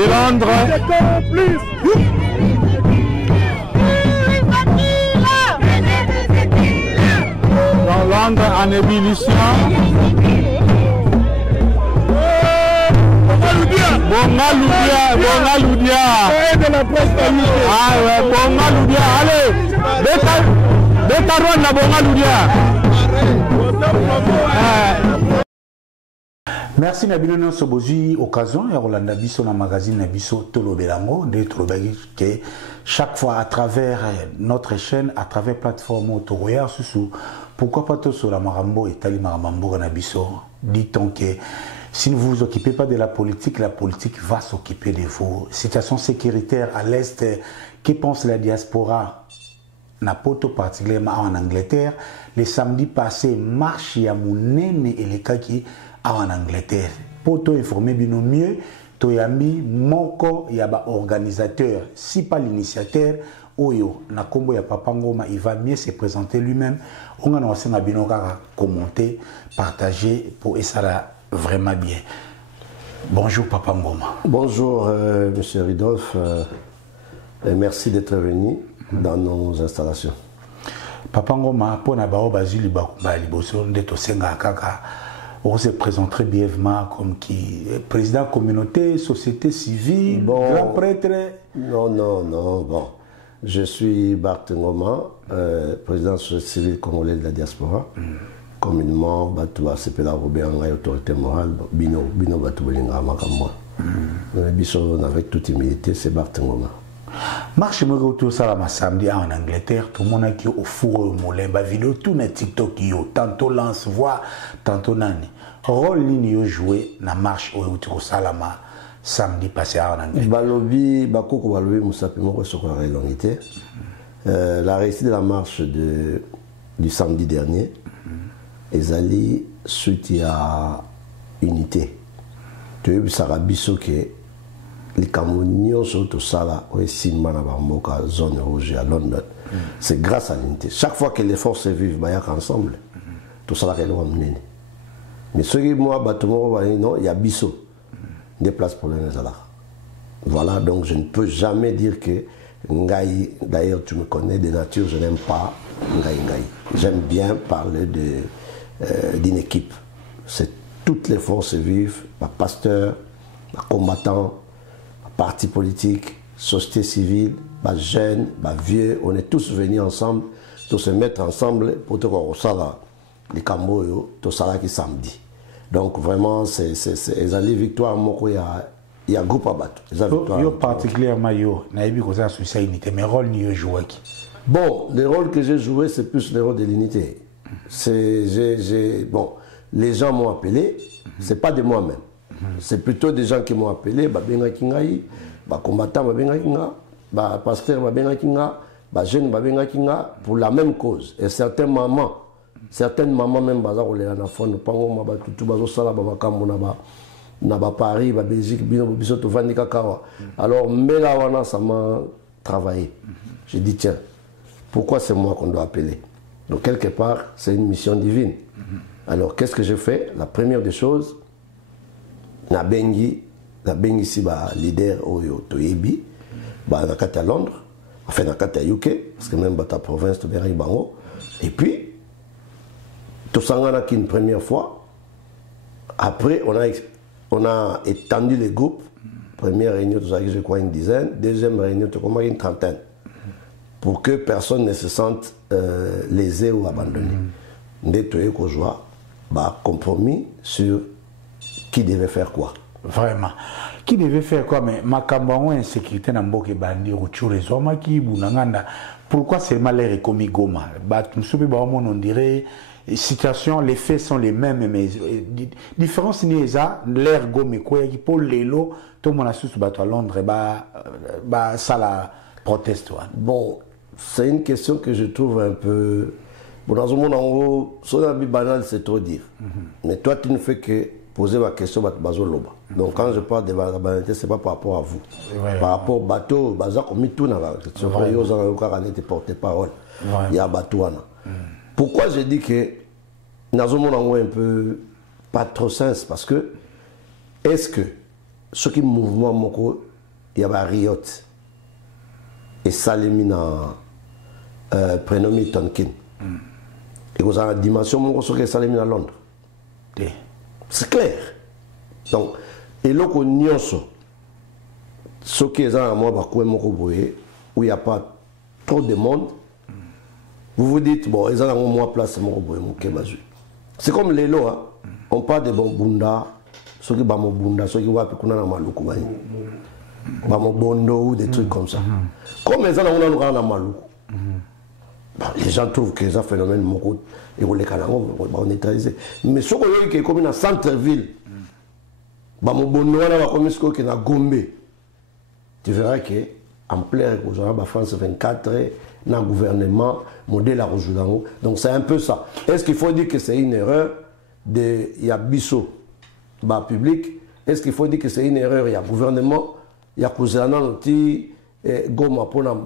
de Londres. Dans Londres en ébullition. Bonga Loudia. Ah ouais, Bonga Loudia. Allez, Bétaron la Bonga Loudia. Merci Nabino Sobozi, occasion, et Rolanda Bisso dans le magazine Nabiso Tolo Belango, d'être que chaque fois à travers notre chaîne, à travers plateforme Autoroya, pourquoi pas tout sur la Marambo et Tali Marambo Nabiso, dit-on que si vous ne vous occupez pas de la politique va s'occuper de vos situations sécuritaires à l'Est. Que pense la diaspora? Napoto particulièrement en Angleterre, le samedi passé, marche ya Mounene et les kaki en Angleterre. Pour te informer bien mieux, Toyami, Moko, yaba organisateur, si pas l'initiateur, Oyo, Nakombo ya Papa Ngoma, il va mieux se présenter lui-même. On a aussi commenter, partager pour et ça là vraiment bien. Bonjour Papa Ngoma. Bonjour Monsieur Ridolphe, et merci d'être venu dans nos installations. Papa Ngoma, pour Nabao Bazili Baliboso, d'être au Senga Kaka. On se présente très brièvement comme qui président communauté, société civile, grand prêtre. Non, bon. Je suis Barth Ngoma, président de la société civile congolaise de la diaspora. Communément, Batoua Sepela Robert Ngaï, autorité morale, Bino Batoubelinga Makamwa. Bison, avec toute humilité, c'est Barth Ngoma. Marche me retour ça la samedi en Angleterre, tout le monde a qui au four au moulin, ba vidéo tout net TikTok yo, tantôt lance voix, tantôt nani. Rôle ligne yo joué na marche au retour salama samedi passé en Angleterre. Balobi bakoko balobi musapi moko sokora relongité. La réussite de la marche du samedi dernier, ezali suite à unité. Tu as vu ça rabiso que les Camerounais sont au Sala, zone rouge à London. C'est grâce à l'unité. Chaque fois que les forces vivent, il y a ensemble. Tout ça, c'est mener. Mais ce qui moi, il y a Bisso. Des places pour les Nézalars. Voilà, donc je ne peux jamais dire que Ngaï, d'ailleurs tu me connais de nature, je n'aime pas Ngaï. J'aime bien parler d'une équipe. C'est toutes les forces vives, ma pasteur, ma combattant, parti politique, société civile, bah jeunes, bah vieux, on est tous venus ensemble, tous se mettre ensemble pour te voir les Camboyo, tout ça qui samedi. Donc vraiment, c'est les victoires, il y a groupe à battre. Yo particulièrement yo, naïbi cause à souci unité, mais rôle ni yo joué qui. Bon, le rôle que j'ai joué, c'est plus le rôle de l'unité. Bon, les gens m'ont appelé, c'est pas de moi-même. C'est plutôt des gens qui m'ont appelé, Babenga Kingaï, combattant Babenga Kinga, pasteur Babenga Kinga, jeune Babenga Kinga, pour la même cause. Et certaines mamans même, Paris, Belgique, alors, mais là, ça m'a travaillé. J'ai dit, tiens, pourquoi c'est moi qu'on doit appeler? Donc, quelque part, c'est une mission divine. Alors, qu'est-ce que j'ai fait? La première des choses, na bengi si leader oyo toyebi na kati à Londres, enfin na kati à UK, parce que même ta province to beri bango. Et puis tout sangana qui une première fois. Après on a étendu les groupes. Première réunion je crois une dizaine, deuxième réunion une trentaine, pour que personne ne se sente lésé ou abandonné. Ndetoye ko joie compromis sur qui devait faire quoi? Vraiment. Qui devait faire quoi? Mais Makambo insécurité na mboke bandi ruchure zoma ki bunanganda. Pourquoi c'est mal l'air comme Goma? On dirait situation, les faits sont les mêmes, mais différence ni ça, l'air gomme quoi qui pour l'élo, tout le monde a sous bateau à Londres ça la proteste. Bon, c'est une question que je trouve un peu. Bon, dans un monde en gros, son ami banal, c'est trop dire. Mais toi, tu ne fais que poser ma question à Bazo Loba. Donc, quand je parle de la banalité, ce n'est pas par rapport à vous. Par rapport au bateau, Bazo, comme tout, c'est vrai, vous avez porte-parole. Il y a un bateau. Pourquoi je dis que dans un monde en gros, un peu pas trop sens? Parce que, est-ce que ce qui mouvement, il y a Riot et Salemina prénommé Tonkin. Et vous avez la dimension mon que Salemina Londres. C'est clair. Donc et là qu'on nyonso ce qui est à moi où il n'y a pas trop de monde. Vous vous dites, bon, ils ont moins place c'est comme les lots, hein. On parle de bon bunda, ceux qui ont bunda, ceux qui ont maloukou, bondo ou des trucs comme ça. Comme les gens ont maloukou, les gens trouvent que c'est un phénomène moko et on les on neutraliser. Mais ce qui est comme dans centre-ville, bondo là comme ce qui est dans Gombe, tu verras que en plein France 24 dans le gouvernement modèle à Rojulango. Donc c'est un peu ça. Est-ce qu'il faut dire que c'est une erreur de il y a Bissot bas public? Est-ce qu'il faut dire que c'est une erreur il y a gouvernement il y a Kouzana Noti Goma Pona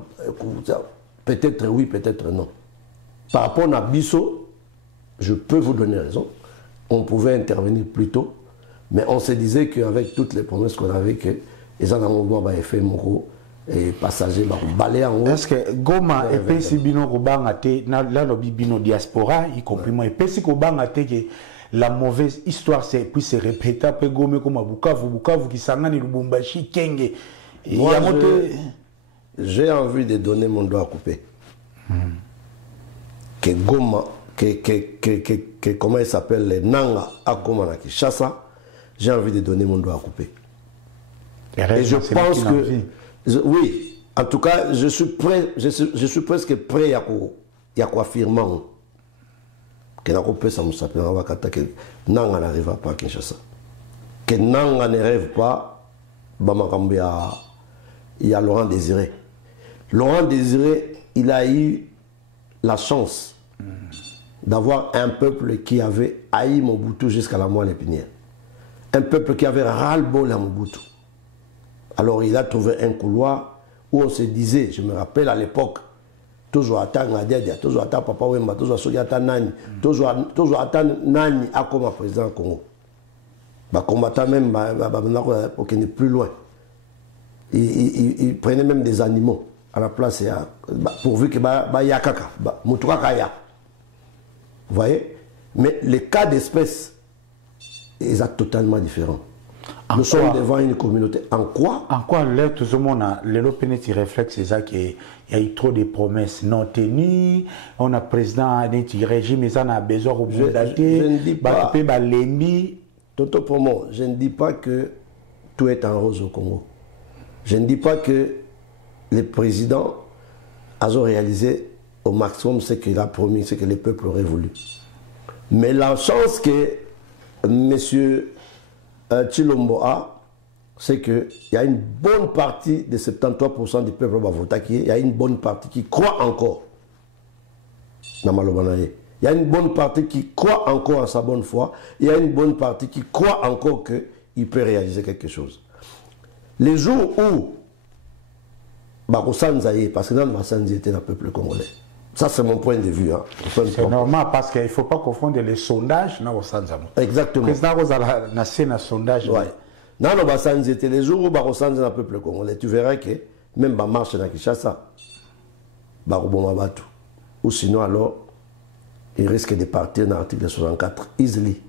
peut-être oui peut-être non. Par rapport à Bissot, je peux vous donner raison. On pouvait intervenir plus tôt, mais on se disait qu'avec toutes les promesses qu'on avait que les gens ont fait mon et passagers balé en haut. Est-ce que Goma et Pessi Bino Kobangate, là le Bino diaspora, y compris moi, et Pessi Kobangate, que la mauvaise histoire puisse se répéter après Goma comme à Bukavu qui s'engage Lubumbashi, Kenge. J'ai envie de donner mon doigt à couper. Que Goma, que comment il s'appelle, les Nanga à Goma na Kinshasa, j'ai envie de donner mon doigt à couper. Et je pense que oui, en tout cas, je suis prêt, je suis presque prêt à affirmer que Nanga n'arrivera pas à Kinshasa. Que Nanga ne rêve pas, il y a Laurent Désiré. Laurent Désiré, il a eu la chance d'avoir un peuple qui avait haï Mobutu jusqu'à la moelle épinière. Un peuple qui avait ras-le-bol à Mobutu. Alors il a trouvé un couloir où on se disait, je me rappelle à l'époque, toujours attendre Ngadiadia, toujours attendre Papa Wemba, toujours attendre Nani, toujours attendre Nani à comme président du Congo. Combattant même pour qu'il n'est plus loin. Il prenait même des animaux à la place pourvu que Yakaka, Mutukakaya. Vous voyez? Mais les cas d'espèce, ils sont totalement différents. Nous sommes devant une communauté. En quoi? En quoi là, tout le monde a l'opéneti réflexe, c'est ça qu'il y a eu trop de promesses non tenues. On a président du régime, mais on a besoin de dater. Je ne dis pas. Toto Promo, je ne dis pas que tout est en rose au Congo. Je ne dis pas que le président a réalisé au maximum ce qu'il a promis, ce que le peuple aurait voulu. Mais la chance que monsieur Tshilombo a, c'est qu'il y a une bonne partie de 73% du peuple il y a une bonne partie qui croit encore. Il y a une bonne partie qui croit encore en sa bonne foi. Il y a une bonne partie qui croit encore qu'il peut réaliser quelque chose. Les jours où Bakosanzaye, parce que dans Bakosanzaye était le peuple congolais. Ça, c'est mon point de vue. Hein. C'est normal parce qu'il ne faut pas confondre les sondages. Exactement. Parce que dans le sondage. Ouais. Dans le Bakosanzaye, les jours où Bakosanzaye est le peuple congolais, tu verras que même la marche dans Kinshasa, Bakobomabatu. Ou sinon, alors, il risque de partir dans l'article 64 easily.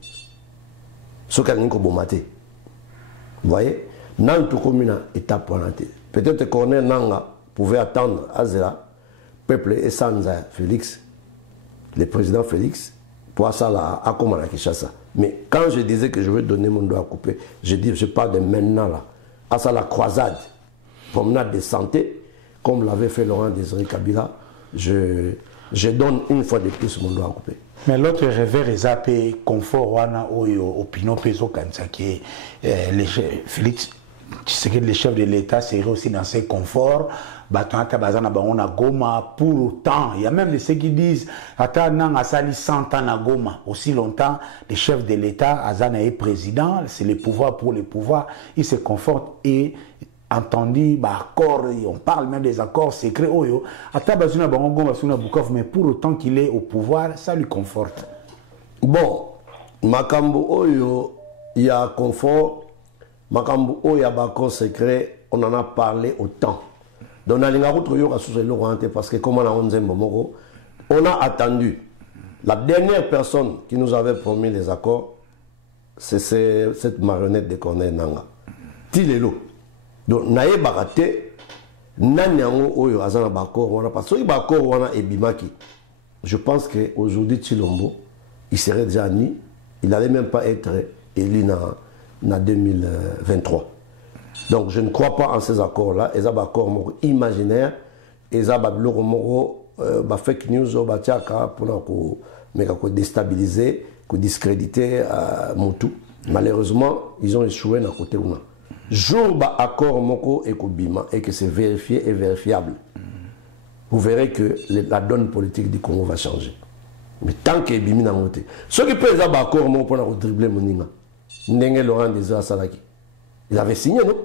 Ce qu'il y a Vous voyez? Dans toute commune, étape pour peut-être qu'on Nanga pouvait attendre Azera, peuple et Sanza Félix, le président Félix, pour ça là, à Kinshasa. Mais quand je disais que je veux donner mon doigt à couper, je parle de maintenant là, à ça la croisade, promenade de santé, comme l'avait fait Laurent Désiré Kabila, je donne une fois de plus mon doigt à couper. Mais l'autre revers est zappé confort wana oyo opinion peso kansaki Félix tu sais que les chefs de l'État seraient aussi dans ces conforts. Goma pour autant. Il y a même ceux qui disent attends, sali 100 ans à Goma. Aussi longtemps, les chefs de l'État, Azana est président, c'est le pouvoir pour le pouvoir. Ils se confortent et entendu, accord, on parle même des accords secrets. Mais pour autant qu'il est au pouvoir, ça lui conforte. Bon, Makambo Oyo, il y a confort. Makambo Oyo, il y a accord secret. on en a parlé autant. Donc, parce que comme on a attendu. La dernière personne qui nous avait promis les accords, c'est cette marionnette de Corneille Nangaa. Tilelo. Donc, naye baraté, nanyango oyo azana bakor wana parce que bakor wana ebimaki. Je pense qu'aujourd'hui, Tshilombo, il serait déjà ni, il n'allait même pas être élu en 2023. Donc, je ne crois pas en ces accords-là. Ils ont des accords imaginaires, ils ont des fake news, pour déstabiliser, pour discréditer Moutou. Malheureusement, ils ont échoué dans le côté. Jour ba accord moko et que c'est vérifié et vérifiable. Vous verrez que la donne politique du Congo va changer. Mais tant qu'il y a bimi na moté. Ceux qui peuvent avoir accord moko pour dribbler moninga. Ndenge Laurent Désiré Salaki. Il avait signé, non?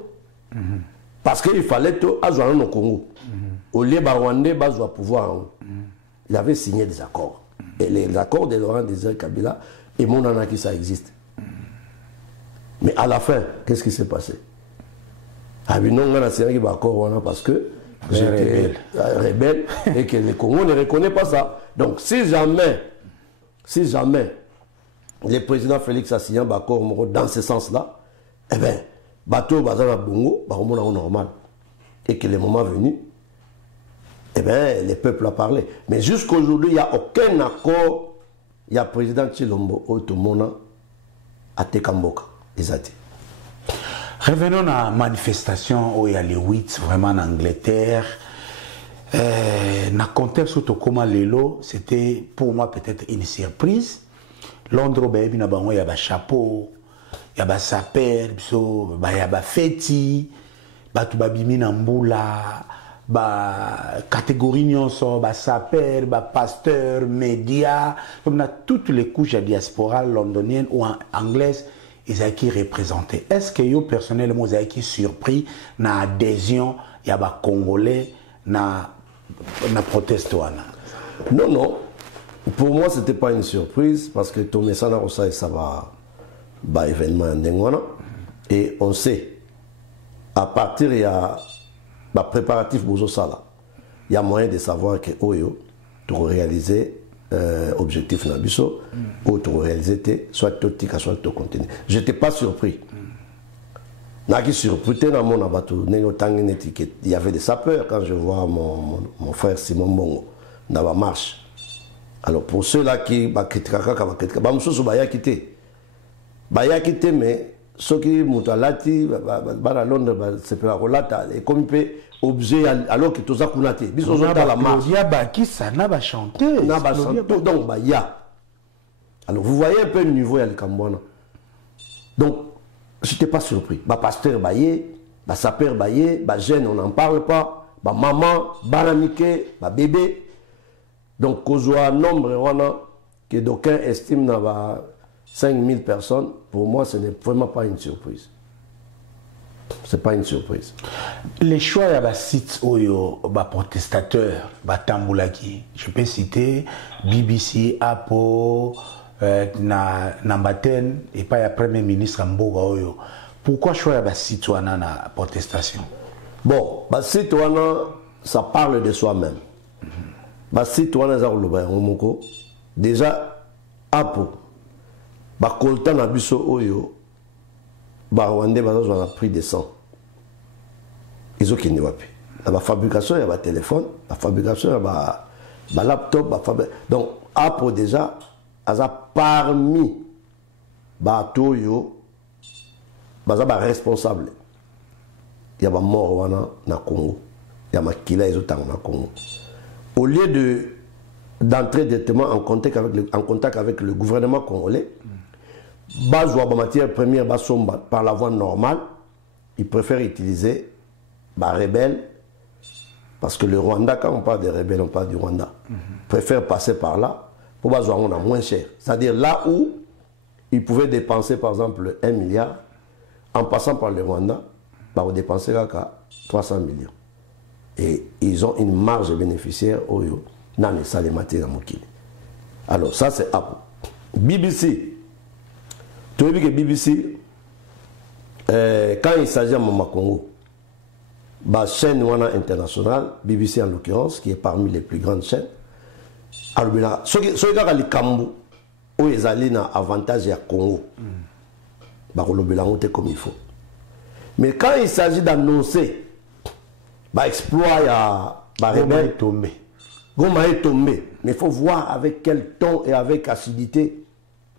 Parce qu'il fallait tout ajourner au Congo. Au lieu de Rwandais, il pouvoir. Il avait signé des accords. Et les accords de Laurent Désiré Kabila, et mon anaki, ça existe. Mais à la fin, qu'est-ce qui s'est passé? Ah oui, non, on a signé des accords parce que j'étais rebelle et que le Congo ne reconnaît pas ça. Donc, si jamais le président Félix a signé un accord dans ce sens-là, eh bien, bateau bazar bongo, baromo normal. Et que le moment venu, eh bien, les peuples ont parlé. Mais jusqu'aujourd'hui, il n'y a aucun accord. Il y a le président Tshilombo Otomona à Tekamboka. Revenons à la manifestation où il y a les 8 vraiment en Angleterre. Dans le contexte où Tokoma Lelo, c'était pour moi peut-être une surprise. Londres, il y a des chapeaux, il y a des sapeurs, il y a des fêtis, il y a des Nambula, catégorie nyonso, sapeurs, pasteurs, médias, on a toutes les couches de diaspora londonienne ou anglaise. Ils ont qui représenté. Est-ce que vous personnellement vous avez qui surpris na adhésion il y a des Congolais na proteste? Non, non. Pour moi, c'était pas une surprise parce que Tomé Sana Rosa ça va événement en et on sait à partir il y a préparatif Bozo Sala. Il y a moyen de savoir que Oyo pour réaliser objectif Nabiso ou pour réaliser soit totika soit to contenu. Je n'étais pas surpris. Naki surpris dans mon abatou il y avait des sapeurs quand je vois mon frère Simon Bongo dans la marche. Alors pour ceux-là qui critiquent mais ceux qui mutalati bara Londres c'est pas relata et comme peut objet alors que tous a kunate biso zo la marche ya ba qui ça n'a pas chanté donc bah ya alors vous voyez un peu le niveau ya le Kambwana donc j'étais pas surpris ba pasteur bayé ba sapeur bayé ba jeune on n'en parle pas ba maman baramike ba bébé donc kozwa nombre wana que d'aucuns estiment na ba 5000 personnes, pour moi, ce n'est vraiment pas une surprise. Ce n'est pas une surprise. Les choix, il y a des sites où il y a des protestateurs, des Tamboulaki. Je peux citer BBC, Apo, Nambaten, et pas le Premier ministre Mboga. Pourquoi choisir des sites où il y a des protestations? Bon, les sites où ça parle de soi-même. Les sites où il y a déjà, Apo. Bakolta na biso oyo Rwandais a pris des sang. Ils ont kini wapi. La fabrication il y a téléphone, la fabrication il y a laptop, donc Apple déjà parmi bato yo responsable. Il y a mort na Congo. Il y a makila ezotang na Congo. Au lieu d'entrer directement en contact avec le gouvernement congolais, base ou matière première par la voie normale, ils préfèrent utiliser rebelles parce que le Rwanda, quand on parle des rebelles, on parle du Rwanda. Préfèrent passer par là pour base on a moins cher. C'est-à-dire là où ils pouvaient dépenser par exemple 1 milliard, en passant par le Rwanda, on dépenser 300 millions. Et ils ont une marge bénéficiaire au dans les salles matières dans Mokili. Alors ça c'est Apple. BBC. Tu vois que BBC, quand il s'agit de Mama Congo, la chaîne internationale, BBC en l'occurrence, qui est parmi les plus grandes chaînes, ceux qui ont les Kambo, où ils allaient dans avantage à Congo, comme il faut. Mais quand il s'agit d'annoncer exploit à Goma est tombé. Goma est tombé. Mais il faut voir avec quel ton et avec acidité.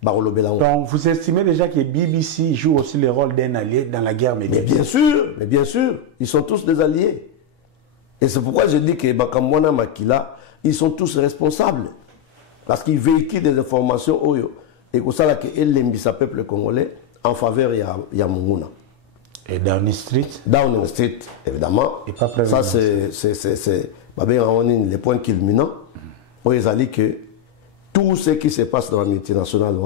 Donc vous estimez déjà que BBC joue aussi le rôle d'un allié dans la guerre médiatique? Mais bien sûr, ils sont tous des alliés. Et c'est pourquoi je dis que Bakamwana Makila, ils sont tous responsables. Parce qu'ils véhiculent des informations et que ça que l'embissa peuple congolais en faveur de Munguna. Et Downing Street? Downing Street, évidemment. Et pas ça, c'est les points culminants. Où ils ont dit que tout ce qui se passe dans la multinationale,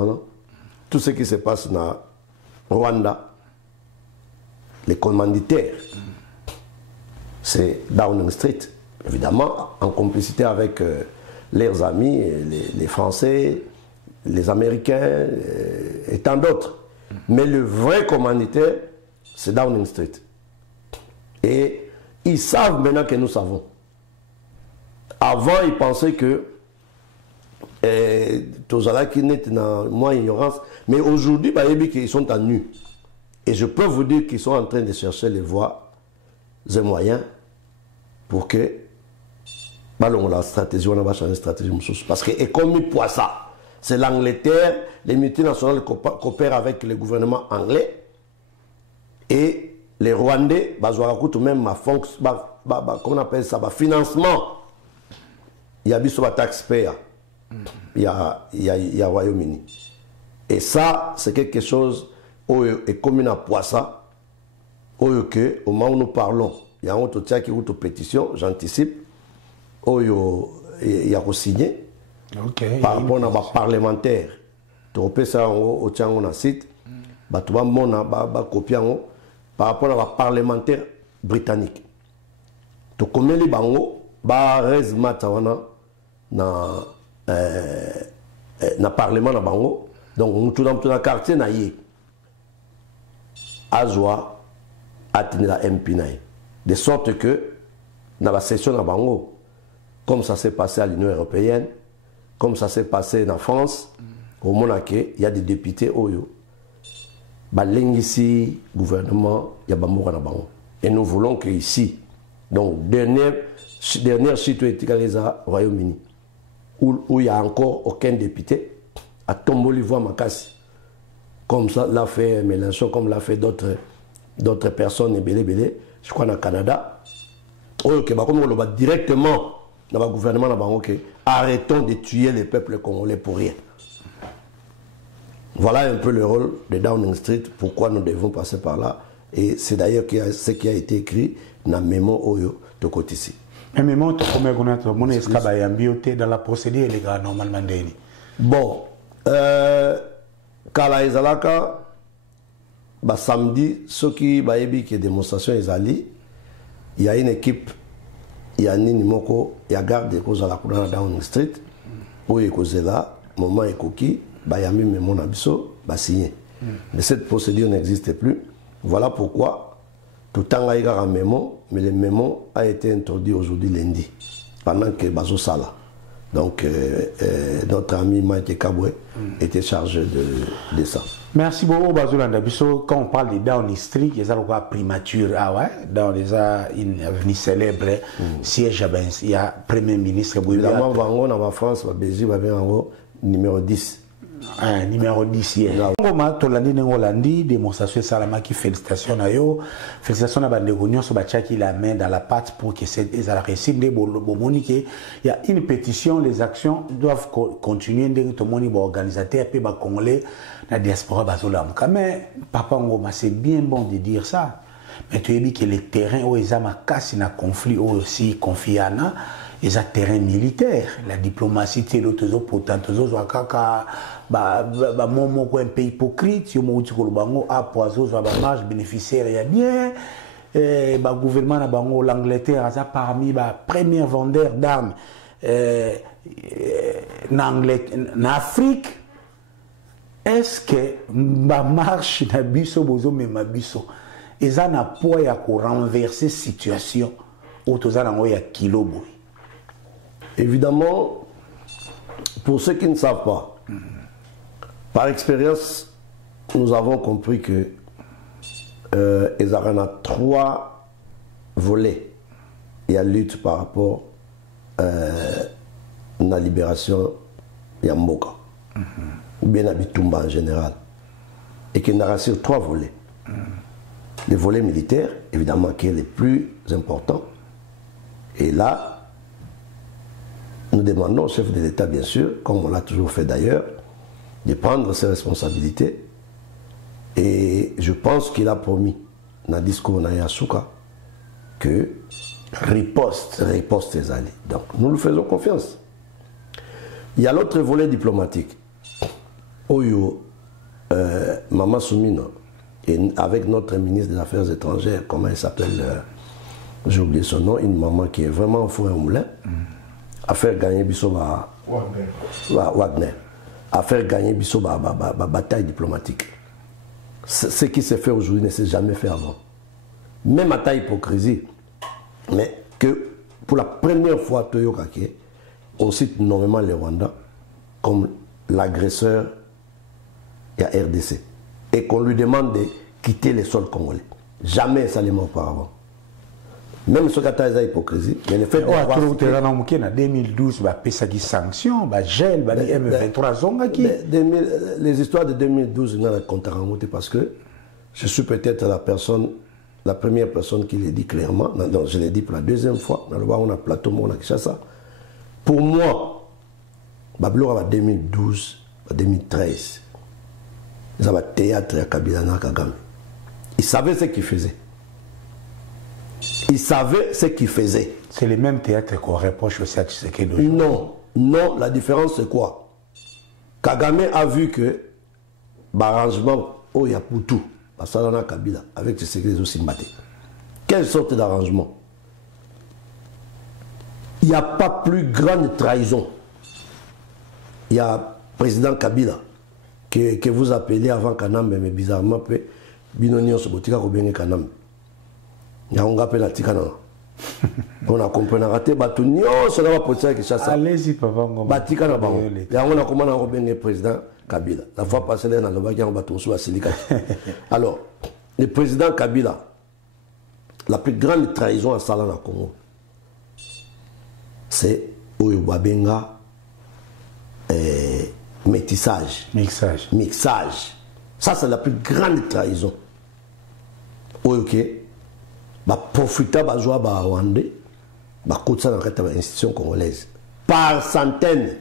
tout ce qui se passe dans Rwanda, les commanditaires, c'est Downing Street, évidemment, en complicité avec leurs amis, les Français, les Américains et tant d'autres. Mais le vrai commanditaire, c'est Downing Street. Et ils savent maintenant que nous savons. Avant, ils pensaient que Tozala qui n'est dans moins ignorance, mais aujourd'hui, ils sont à nu. Et je peux vous dire qu'ils sont en train de chercher les voies et moyens pour que la stratégie, on va changer de stratégie. Parce que, et comme il poisse ça, c'est l'Angleterre, les multinationales coopèrent avec le gouvernement anglais et les Rwandais, même comment on appelle ça, financement. Il y a des taxpayers. Il y a Royaume-Uni. Et ça, c'est quelque chose où est commun à Poissa, au moment où nous parlons, il y a un autre qui est une pétition, j'anticipe, où il y a signé par rapport à un parlementaire. Tu peux ça au site, tu vas copier par rapport à un parlementaire britannique. Tu connais les bango, na parlement na bango, donc tout dans le quartier na yé azwa atteindre la MP naï, de sorte que dans la session na bango, comme ça s'est passé à l'Union européenne, comme ça s'est passé en France, au Monaco, il y a des députés oyo balengisi gouvernement ya bamora na bango, et nous voulons que ici, donc dernière situation au Royaume-Uni, où il n'y a encore aucun député, à Tomboli voix Makassi, comme ça l'a fait Mélenchon, comme l'a fait d'autres personnes, je crois, au Canada, comme on le voit directement dans le gouvernement, arrêtons de tuer les peuples congolais pour rien. Voilà un peu le rôle de Downing Street, pourquoi nous devons passer par là, et c'est d'ailleurs ce qui a été écrit dans le mémo Oyo de Kotisi. Mais moi, dans la procédure illégale, normalement. Bon, Kala Ezalaka, samedi, ceux qui ont des démonstrations, il y a une équipe, il y a Nini Moko, il y a garde de cause à la couleur Downing Street, où il y a là, moment et coquille, il y a même mon abisso, signé. Mais cette procédure n'existe plus. Voilà pourquoi. Tout le temps, il y a un mémo, mais le mémo a été introduit aujourd'hui lundi, pendant que Bazo Sala. Donc, notre ami Mike Kabwe était chargé de ça. Merci beaucoup, Bazo Landabiso. Quand on parle de Downing Street, il y a une primature, dans les une avenue célèbre, siège à Benz, il y a Premier ministre Bouya. Évidemment, en France, au Belgique, il y a numéro 10. Numéro 10 hier. Hollandi, démonstration Salamaki, félicitations à eux. Félicitations à Bandegonion, sur qui la main dans la pâte pour que ces récits de Bomonique. Il y a une pétition, les actions doivent continuer de monter organisateur et congolais la diaspora bazolam. Mais papa Ngoma, c'est bien bon de dire ça. Mais tu as dit que les terrains où ils ont cassé un conflit aussi confié à nous. Les terrains militaires, la diplomatie, c'est l'autre potente, un pays hypocrite, si on a poison, marge bénéficiaire, il y a bien, le gouvernement l'Angleterre a parmi les premiers vendeurs d'armes en Afrique. Est-ce que ma marche na biso bozo mais ma biso ils ont un poids pour renverser situation où tous ont un kilo. Évidemment, pour ceux qui ne savent pas, par expérience, nous avons compris que il y a 3 volets. Il y a lutte par rapport à la libération de Mboka, ou bien à Bitumba en général, et qu'il y a sur 3 volets. Le volet militaire, évidemment, qui est le plus important. Et là, nous demandons au chef de l'État, bien sûr, comme on l'a toujours fait d'ailleurs, de prendre ses responsabilités. Et je pense qu'il a promis, dans le discours de Yasuka, que riposte les alliés. Donc nous lui faisons confiance. Il y a l'autre volet diplomatique. Oyo, Maman Soumino, et avec notre ministre des Affaires étrangères, comment elle s'appelle, j'ai oublié son nom, une maman qui est vraiment au four et au moulin, à faire gagner Bissoba Wagner, à faire gagner Bissoba bataille diplomatique. Ce qui s'est fait aujourd'hui ne s'est jamais fait avant. Même à ta hypocrisie, mais que pour la première fois, Toyo Kake, on cite nommément le Rwanda comme l'agresseur et à RDC. Et qu'on lui demande de quitter les sols congolais. Jamais ça l'est mort auparavant. Même ce cas de hypocrisie, mais le fait de voir en 2012, il y a des sanctions, il gel, il y a M23 les histoires de 2012, il y a un compte à remonter parce que je suis peut-être la première personne qui l'a dit clairement. Non, je l'ai dit pour la deuxième fois. On a plateau, on a Kinshasa. Pour moi, en 2012, 2013, ils avaient théâtre à Kabila na Kagame. Ils savaient ce qu'ils faisaient. Ils savaient ce qu'ils faisaient. C'est le même théâtre qu'on reproche aussi à Tshisekedi d'aujourd'hui. Non, la différence c'est quoi? Kagame a vu que l'arrangement, il y a pour tout. Basalana Kabila, avec Tshisekedi aussi maté. Quelle sorte d'arrangement? Il n'y a pas plus grande trahison. Il y a président Kabila que vous appelez avant Kanam, mais bizarrement, Binonion Sobotika Kobenge Kanam. Il y a un gars qui a on a compris, on a raté, allez-y, papa. Il y a président Kabila. La fois passée, on a alors, le président Kabila, la plus grande trahison à Salana Congo, c'est Oyobabenga métissage. Mixage. Ça, c'est la plus grande trahison. Ok. Profiter de la Rwandais, de l'institution congolaise. Par centaines,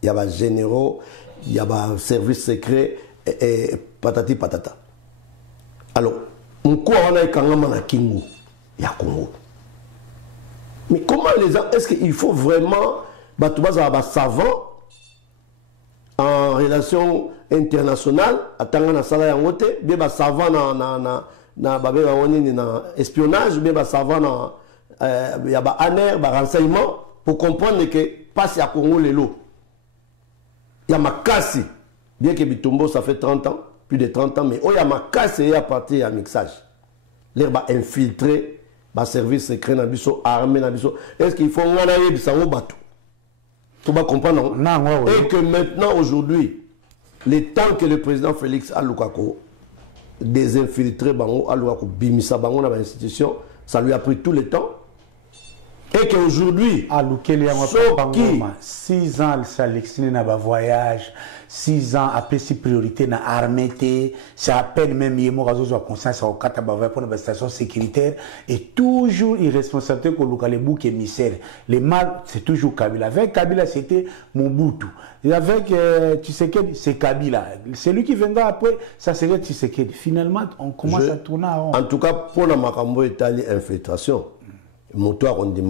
il y a des généraux, il y a des services secrets, et patati patata. Alors, on a un Kingu, il y a Congo. Mais comment les gens, est-ce qu'il faut vraiment, des savants en relation internationale, attendre la salle en haute, des savants na espionnage, bien savant il y a ANER, renseignement pour comprendre que passe à Congo les lots. Il y a Makassi, bien que Bitumbo ça fait 30 ans, plus de 30 ans, mais il y a Makassi à partir à mixage. L'air va infiltrer, va service secret na biso, armée na biso. Est-ce qu'il faut nganaye bisango bateau? Tu vas comprendre, non? Et que maintenant, aujourd'hui, le temps que le président Félix Alukako désinfiltrer bango alouako bimisa bango dans l'institution, ça lui a pris tout le temps. Et qu'aujourd'hui, 6 ans sélectionné dans le voyage, 6 ans après si priorité dans l'armée, c'est à peine même yemo razo a conscience au Katabava pour la station sécuritaire et toujours irresponsabilité que le bouc émissaire. Le mal, c'est toujours Kabila. Avec Kabila, c'était Mobutu. Et avec Tshisekedi, c'est Kabila. Celui qui viendra après, ça serait Tshisekedi. Finalement, on commence à tourner en rond. En tout cas, pour la Makambo Italie infiltration, Moutoir, on dit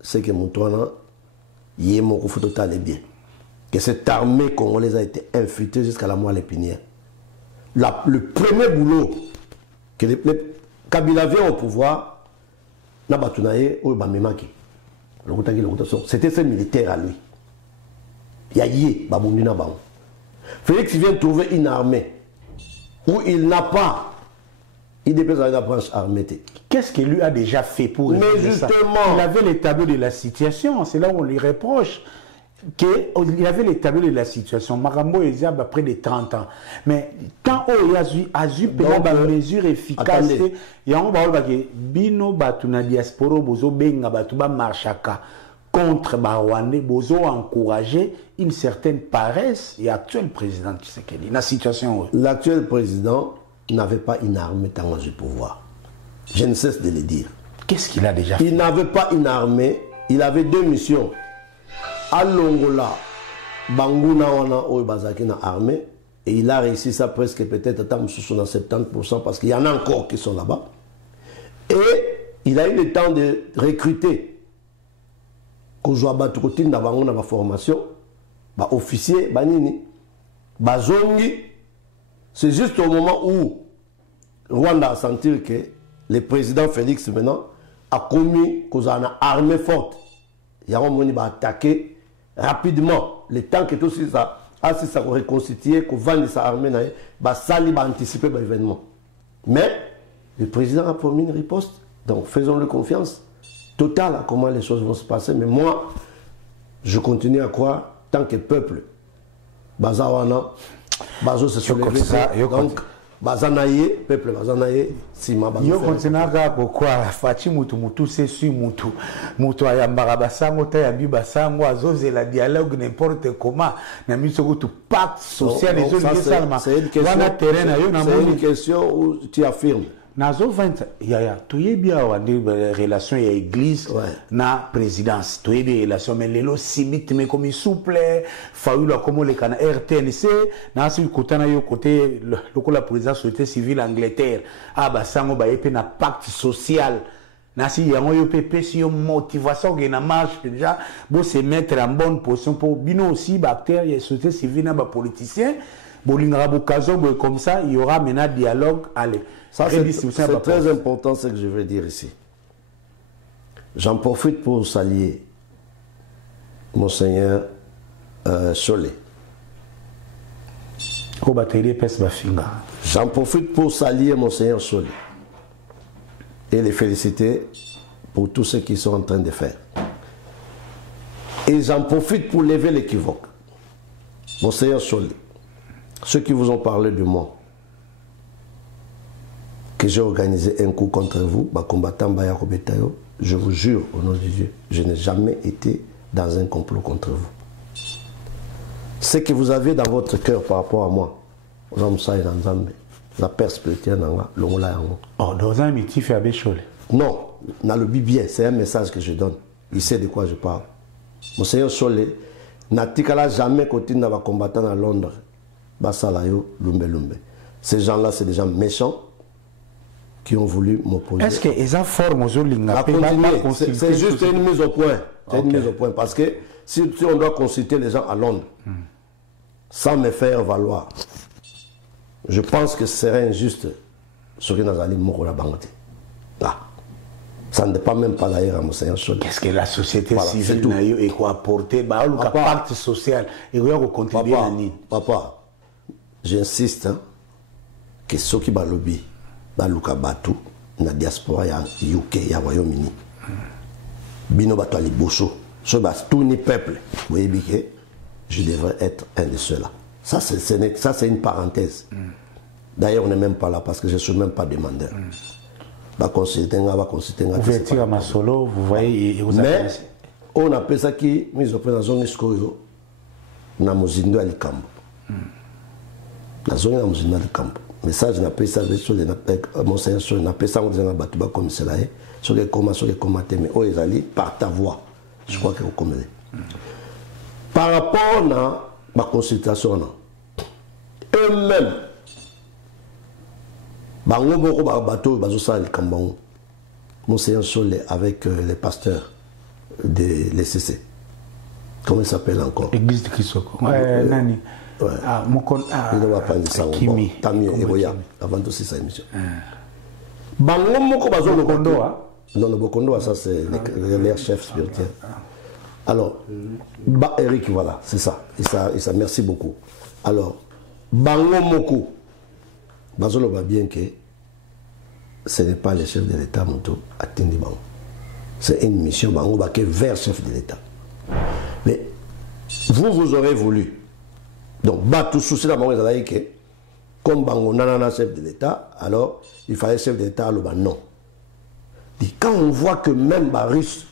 c'est que Moutoir, il est mon total bien. Que cette armée congolaise a été infiltrée jusqu'à la moelle épinière. Le premier boulot que Kabila vient au pouvoir, c'était ses militaires à lui. Félix vient trouver une armée où il n'a pas IDPS a une branche armée. Qu'est-ce qu'il lui a déjà fait pour résoudre ça? Il avait les tableaux de la situation, c'est là où on lui reproche. Il avait les tableaux de la situation. Marambo est à près de 30 ans. Mais quand il a eu des mesures efficaces, il y a un bino batuna diaspora bozo benga batuba marchaka contre Barwandais, bozo encourager une certaine paresse et actuel président Tshisekedi. La situation. L'actuel président n'avait pas une armée dans le pouvoir. Je ne cesse de le dire. Qu'est-ce qu'il a déjà fait? Il n'avait pas une armée, il avait deux missions. À Longola, Banguna wana oyo bazaki na armée, et il a réussi ça presque peut-être à 70% parce qu'il y en a encore qui sont là-bas. Et il a eu le temps de recruter Kozwa Tukotine na bango na ba formation, ba officier, banini, bazongi. C'est juste au moment où Rwanda a senti que le président Félix maintenant a commis Kozwa na armée forte. Il y a un moment où il va attaquer rapidement, le temps que tout ça a reconstitué, qu'on vende sa armée, ça va anticiper l'événement. Mais le président a promis une riposte, donc faisons-le confiance totale à comment les choses vont se passer. Mais moi, je continue à croire, tant que peuple, Bazawana, Bazo se soulever, donc Bazanaye, peuple Bazanaye, Sima Bazanaye. Yo continuera pourquoi Fachi mutu c'est sur mutu ayambara basango ta yabi basango azoze la dialogue n'importe comment na miso tu pacte social les autres salma. C'est une question où tu affirmes. Nazo 20 yaya tuye bien des relations ya église na présidence tuye des relations mais lelo simit mais comme souple faula comme le kana RTNC na si côté na yo côté le la présidence société civile Angleterre ah ba sango ba epe na pacte social na si yango yo pepe si yo motivation que na marche déjà bon se mettre en bonne position pour bino aussi ba acteurs et société civile na ba politiciens bolinga bokazo comme ça il y aura maintenant dialogue allez. C'est très important ce que je veux dire ici. J'en profite pour saluer Monseigneur Solé. J'en profite pour saluer Monseigneur Solé et les féliciter pour tout ce qu'ils sont en train de faire. Et j'en profite pour lever l'équivoque. Monseigneur Solé, ceux qui vous ont parlé de moi, que j'ai organisé un coup contre vous, combattant Bayako Betayo, je vous jure au nom de Dieu, je n'ai jamais été dans un complot contre vous. Ce que vous avez dans votre cœur par rapport à moi, la père spirituelle, non, dans le bien, c'est un message que je donne. Il sait de quoi je parle. Monseigneur Solé, n'a jamais continué à combattre à Londres. Ces gens-là, c'est des gens méchants qui ont voulu m'opposer. Est-ce qu'ils ont formé c'est juste une mise au point. C'est une mise au point. Parce que si on doit consulter les gens à Londres, sans me faire valoir, je pense que ce serait injuste ce que nous allons mourir là. Ça ne dépend même pas d'ailleurs à Monseigneur Solé. Qu'est-ce que la société civile n'a eu et quoi apporter? Le pacte social et quoi contribuer à l'île. Papa, j'insiste que ceux qui balobi, baluka batu, na diaspora ya UK, ya Royaume-Uni, bino batu ali boso, ce tout ni peuple, vous voyez bien que je devrais être un de ceux-là. Ça c'est une parenthèse. D'ailleurs on n'est même pas là parce que je ne suis même pas demandeur. Ouverture à Masolo, vous voyez, mais on appelle ça qui mise au point dans zone escoyo na muzindo alikambo. La zone na muzindo alikambo. Message na pesa sur les Monseigneur sur na pesa on disant batuba comme cela sur les commentaires mais ezali par ta voix. Je crois que vous comprenez. Par rapport à ma consultation eux-mêmes bango boko ba bateau bazo sa le kambango Monseigneur Solé avec les pasteurs de l'ECC. Comment il s'appelle encore? Église de Kisoko. Nani? Ah, il va prendre ça. Kimi. Tamio Eroya. Avant aussi sa émission. Bango moko bazo le Bokondo. Non, le Bokondo, ça c'est leur chef spirituel. Alors, Eric, voilà, c'est ça. Et ça, merci beaucoup. Alors, bango moko bazo le va bien que ce n'est pas le chef de l'État moto attendi bango. C'est une mission bango baké vers le chef de l'État. Mais vous aurez voulu. Donc, tout souci dans bango que comme bango nanana chef de l'État, alors il fallait chef de l'État le non. Et quand on voit que même Russe,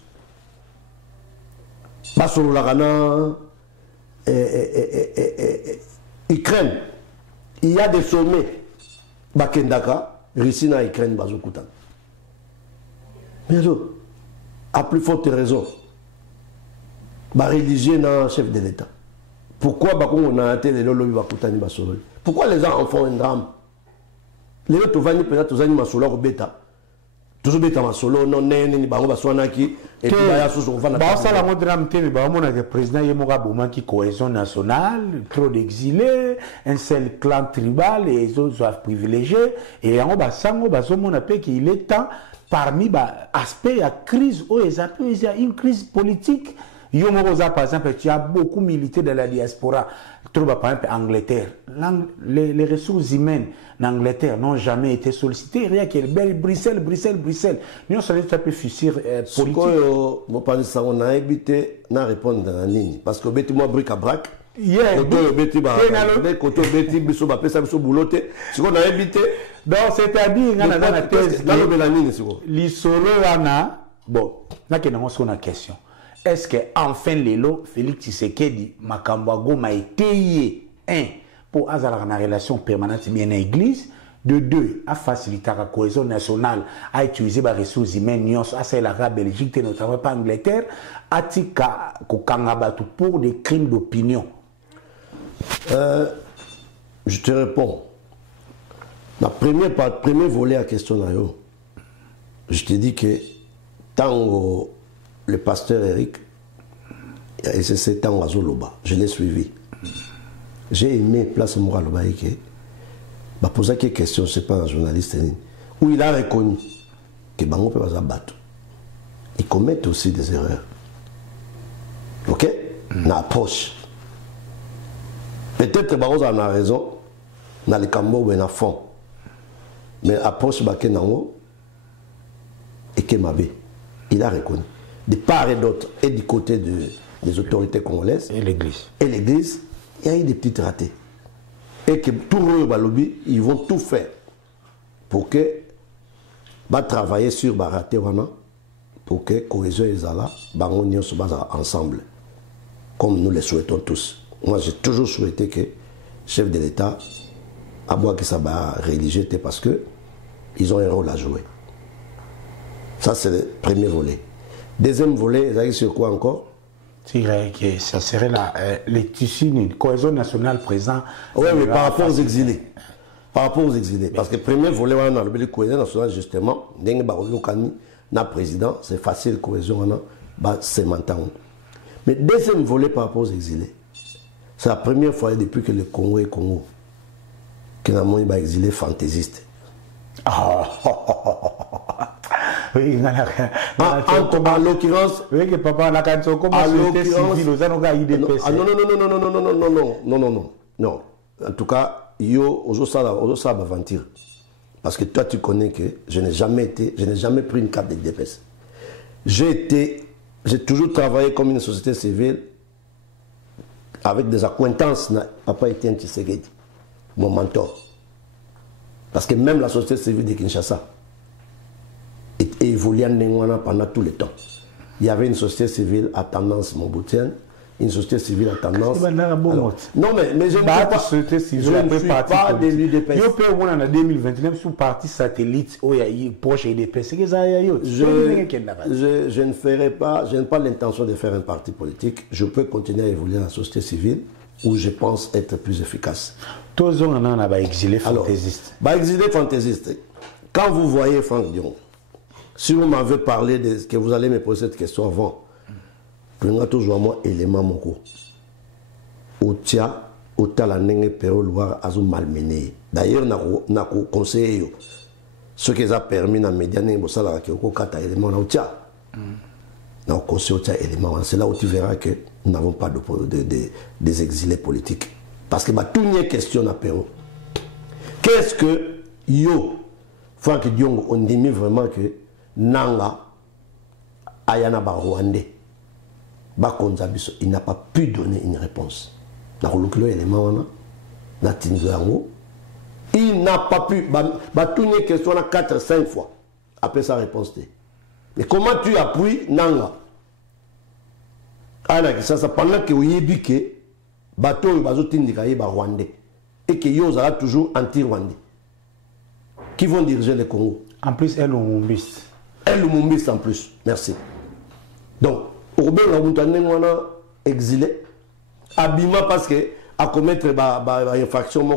Ukraine, il y a des sommets, Bakendaka, Russie na Ukraine, Bazoukutan. Mais alors, à plus forte raison, religieux n'a chef de l'État. Pourquoi on a été les lobbies Bakutani Basolo? Pourquoi les gens en font un drame? Les autres vont peut-être tous animaux sur leur bêta. Toujours bêta masolo, non, ni bango baswanaki, et puis là, sous son van. Ça, la mode drame, mais on a le président Yemoga Bouma qui cohésion nationale, trop d'exilés, un seul clan tribal et les autres doivent privilégiés. Et en bas, sango, on a fait qu'il est temps, parmi les aspects, il y a crise, il y a une crise politique. Par exemple, tu as beaucoup milité dans la diaspora. Par exemple, Angleterre. Les ressources humaines d'Angleterre n'ont jamais été sollicitées. Rien que Bruxelles. Nous sommes un peu fissure politique. Je pense qu'on a évité de répondre dans la ligne. Parce que moi, bric à brac. Donc, c'est-à-dire, dans la thèse, bon, là, il y a une question. Est-ce que enfin Lelo, Félix Tshisekedi, Makambwago m'a été pour avoir une relation permanente bien à l'église, de deux, à faciliter la cohésion nationale, à utiliser les ressources humaines, à celle la Belgique, notamment pas Angleterre, à tika kokangabatu pour des crimes d'opinion. Je te réponds. La premier volet à la question, je te dis que tant le pasteur Eric, et c'est tant à Zoloba, je l'ai suivi. J'ai aimé Place Mouraloba qui m'a posé quelques questions, je ne sais pas, un journaliste, où il a reconnu que Bango peut pas battre. Ils commettent aussi des erreurs. Ok? Dans l'approche. Peut-être Bango a raison, dans le Cambo ou dans le fond. Mais l'approche Baké Nango, et Kemabe, il a reconnu. De part et d'autre, et du côté des autorités congolaises, et l'Église, il y a eu des petits ratés. Et que tous les lobbies, ils vont tout faire pour que travailler sur les ratés pour que la cohésion et la union se basent ensemble, comme nous le souhaitons tous. Moi, j'ai toujours souhaité que le chef de l'État, à moi que ça va religieux, parce qu'ils ont un rôle à jouer. Ça, c'est le premier volet. Deuxième volet, vous savez sur quoi encore? Ça serait les tissus, une cohésion nationale présent. Oui, mais par rapport aux exilés. Par rapport aux exilés. Parce que le premier volet, on a le cohésion nationale, justement, le président, c'est facile, cohésion, c'est maintenant. Mais deuxième volet par rapport aux exilés, c'est la première fois depuis que le Congo est Congo, que nous avons un exilé fantaisiste. Oui, en l'occurrence, oui, que papa, la canton, comment c'était civil, aux anoga IDPC. Non. En tout cas, yo, ça va aventure. Parce que toi, tu connais que je n'ai jamais pris une carte d'IDPS. J'ai toujours travaillé comme une société civile avec des acquaintances. Papa Etienne Tshisekedi, mon mentor. Parce que même la société civile de Kinshasa évoluait pendant tout le temps. Il y avait une société civile à tendance moboutienne, une société civile à tendance. Non, mais je ne suis pas de l'UDPS. Je peux voir en 2029 sous parti satellite où il y a proche IDPS. Je ne ferai pas, je n'ai pas l'intention de faire un parti politique. Je peux continuer à évoluer dans la société civile où je pense être plus efficace. Tous on en a exilé fantaisiste. Exilé fantaisiste. Quand vous voyez Franck Dion, si vous m'avez parlé de ce que vous allez me poser cette question avant, je vais toujours moi élément mon coup. Otia, la nenge pero loire azu malmené. D'ailleurs, na conseillé ce qui a permis na média nenge bosala ki ko kata élément na otia. Na conseillé otia élément. C'est là où tu verras que nous n'avons pas des exilés politiques. Parce que tout n'est question à Péro. Qu'est-ce que yo Franck Diongo, on dit vraiment que Nanga, Ayana ba Rwandais, ba Konzabiso, il n'a pas pu donner une réponse. Il n'a pas pu, tourner question 4-5 fois après sa réponse. Mais comment tu appuies Nanga? Ça pendant que vous avez que bateau ba Rwandais et que yo sera toujours anti-rwandais. Qui vont diriger le Congo? En plus, elle Lumumbis. Elle Lumumbis en plus. Merci. Donc, Orbé a exilé. Abima parce que à commettre une infraction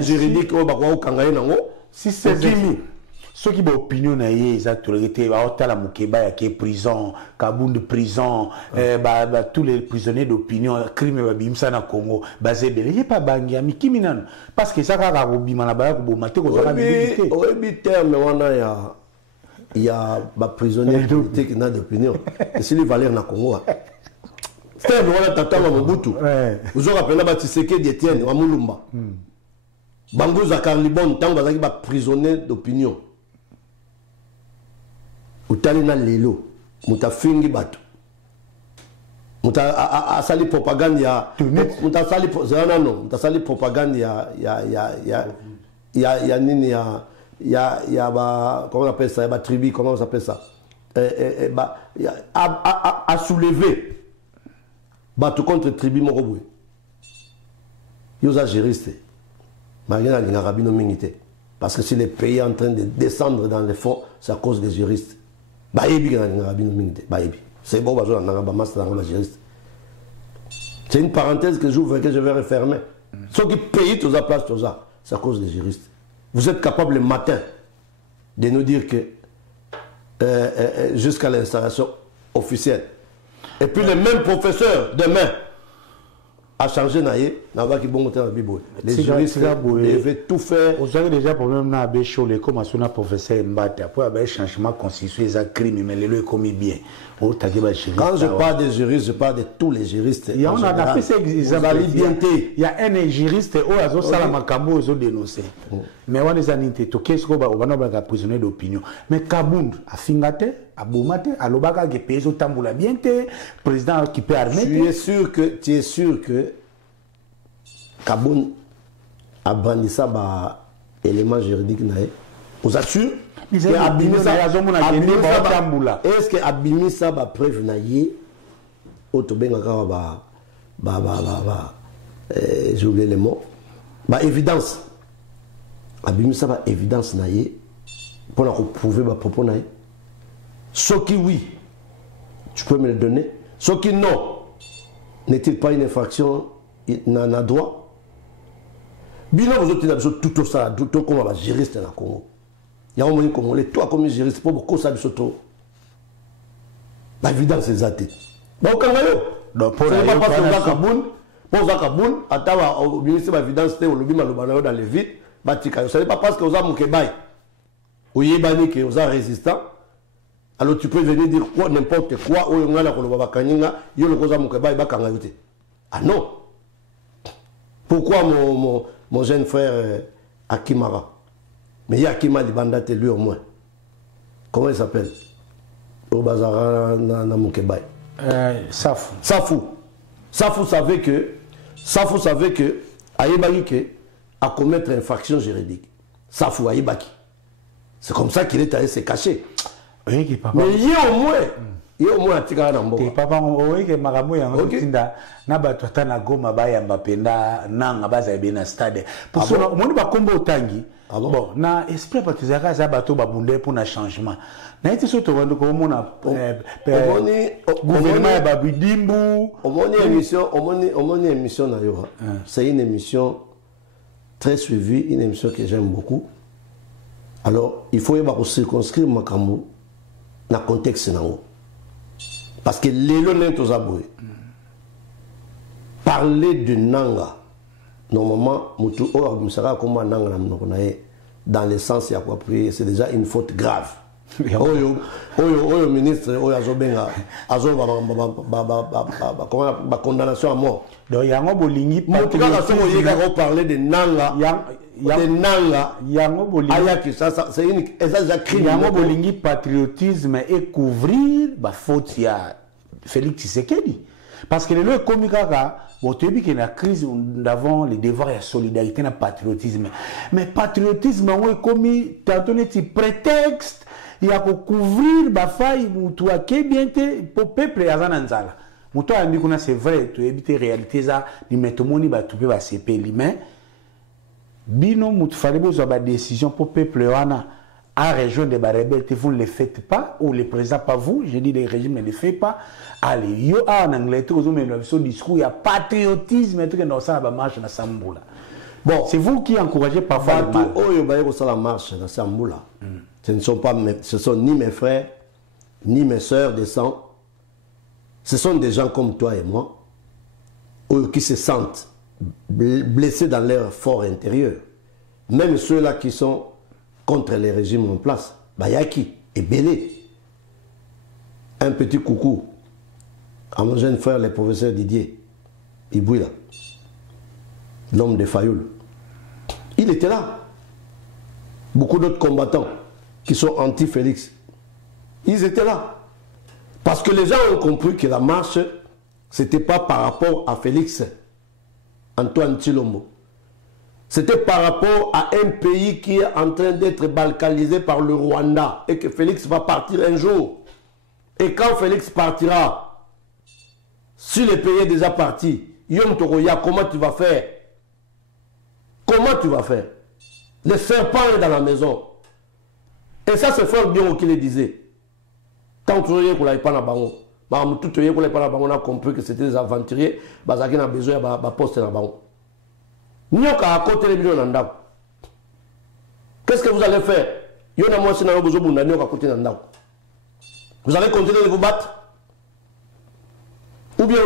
juridique au Kangaye nango. Si c'est ceux qui ont opinion na yé exactement été la Mukeba qui est prison, Kaboun de prison, tous les prisonniers d'opinion, crime babimsa na Congo, basé belé, il pas bangi ami kiminan parce que ça ka robima na ba ko maté ko za milité. Obi terme wana il y a ba prisonnier politique qui n'a d'opinion. Et c'est les valeurs na Congo. Terme wana tatama Mobutu. Vous aurez rappelé ba Tshisekedi d'Etienne wa Mulumba. Bangoza Carlibon tant bazaki ba prisonnier d'opinion. Utalina lelo muta fingi bato muta asali propagande ya muta sali muta sali propagande ya nini ya ba comment on appelle ça ba tribu comment on appelle ça à soulever bato contre tribu morobwe yosa juriste malgré la rabino mingité parce que si les pays en train de descendre dans les fonds c'est à cause des juristes. C'est bon, c'est une parenthèse que j'ouvre et que je vais refermer. Ceux qui payent tous à place, c'est à cause des juristes. Vous êtes capable le matin de nous dire que jusqu'à l'installation officielle. Et puis le même professeur demain a changé naïe, les juristes devaient tout faire. Vous avez déjà problème na Bécho, les comme un professeur Mbate, après un changement constitué, ça crime, mais le commis bien. Quand je parle des juristes, je parle de tous les juristes. Il y a un il y a un juriste où a Salamakambo ont dénoncé. Mais on est en tout qu'est-ce qu'on va prisonnier d'opinion. Mais Kabound a fingate, a Boumate, a Lobaka qui pèse au tamboula bien, président qui peut armer. Tu es sûr que Kabound a brandi ça par élément juridique. Vous assure? Est-ce que Abimisa va preuve naïe j'ai oublié le mot évidence Abimisa va évidence naïe pour prouver ma propos naïe. Ce qui oui tu peux me le donner, ce qui non n'est-il pas une infraction n'a droit bilan vous autres tout ça tout comme un juriste dans le Congo. Il y a un moment comme toi comme juriste pour beaucoup ça bisoto. L'évidence c'est zaté. Donc quand donc pour pas parce que Kaboun, pour Kaboun, attends au ministère de l'évidence c'était au lobby malobana dans les vides, batika. Ça n'est pas parce que vous avez Mukebay. Ou yebani que vous êtes résistant. Alors tu peux venir dire quoi n'importe quoi ou ngala ko loba kanyinga, yo le koza Mukebay ba kanga yote. Ah non. Pourquoi mon jeune frère Akimara? Mais il y a qui m'a dit bandate lui au moins. Comment il s'appelle? Au bazar na Mukebay. Safou. Safou savait que Aïbaki que à commettre une infraction juridique. Safou Aïbaki. C'est comme ça qu'il est allé se cacher. Oui, qui papa. Mais il y a au moins. Il y a au moins un tigara n'amboka. Papa, oui, que Maramou yango tinda na bato tana goma baya mbapenda nanga baza bena stade. Pour ça, on va combo tangi. Bon, na esprit patizaka za bato babunde pour un changement. Na été surtout quand on a gouvernement babidimbu. Au émission na yo. C'est une émission très suivie, une émission que j'aime beaucoup. Alors, il faut y avoir circonscrire makambo na contexte nango. Parce que les lois tous aboués. Parler de nanga. Normalement, mutu o abusara comme nanga na mnokonaye dans le sens y approprié, c'est déjà une faute grave. Oyo ministre oyo azobenga azoba comment condamnation à mort. Donc yango bolingi mutu ka so yeka ko parler de nanga nanga yango bolingi ayaki ça c'est une déjà crime yango bolingi patriotisme et couvrir ba faute ya Félix Tshisekedi parce que le komi kaka botebi que la crise nous avons le devoir de solidarité na patriotisme mais patriotisme on komi tantôt neti prétexte ya ko couvrir ba faille mutu bien te pour peuple azana nzala mutu ambi kuna c'est vrai to ebite réalité za ni metomoni ba tupe ba sepeli mais bino mutu fallait besoin ba décision pour peuple wana à région de rebelles vous ne le faites pas ou le président pas vous je dis le régime ne le fait pas allez yo en Angleterre vous avez son discours il y a patriotisme truc dans ça ba marche na Sambula bon c'est vous qui encouragez parfois le mal oyo ba ko la marche na Sambula ce sont ni mes frères ni mes sœurs de sang ce sont des gens comme toi et moi qui se sentent blessés dans leur fort intérieur même ceux-là qui sont contre les régimes en place, Bayaki et Belé. Un petit coucou à mon jeune frère, le professeur Didier Ibouila, l'homme de Fayoul. Il était là. Beaucoup d'autres combattants qui sont anti-Félix, ils étaient là. Parce que les gens ont compris que la marche, ce n'était pas par rapport à Félix Antoine Tshilombo. C'était par rapport à un pays qui est en train d'être balkanisé par le Rwanda et que Félix va partir un jour. Et quand Félix partira, si le pays est déjà parti, Yom Toroya, comment tu vas faire? Comment tu vas faire? Le serpent est dans la maison. Et ça, c'est Franck Biron qui le disait. Tant que tu n'as pas on a compris que c'était des aventuriers, ils ont besoin de poste dans le Nyoka à côté les millions d'andao. Qu'est-ce que vous allez faire? Yona moi si n'a besoin de nyoka à côté d'andao. Vous allez continuer de vous battre? Ou bien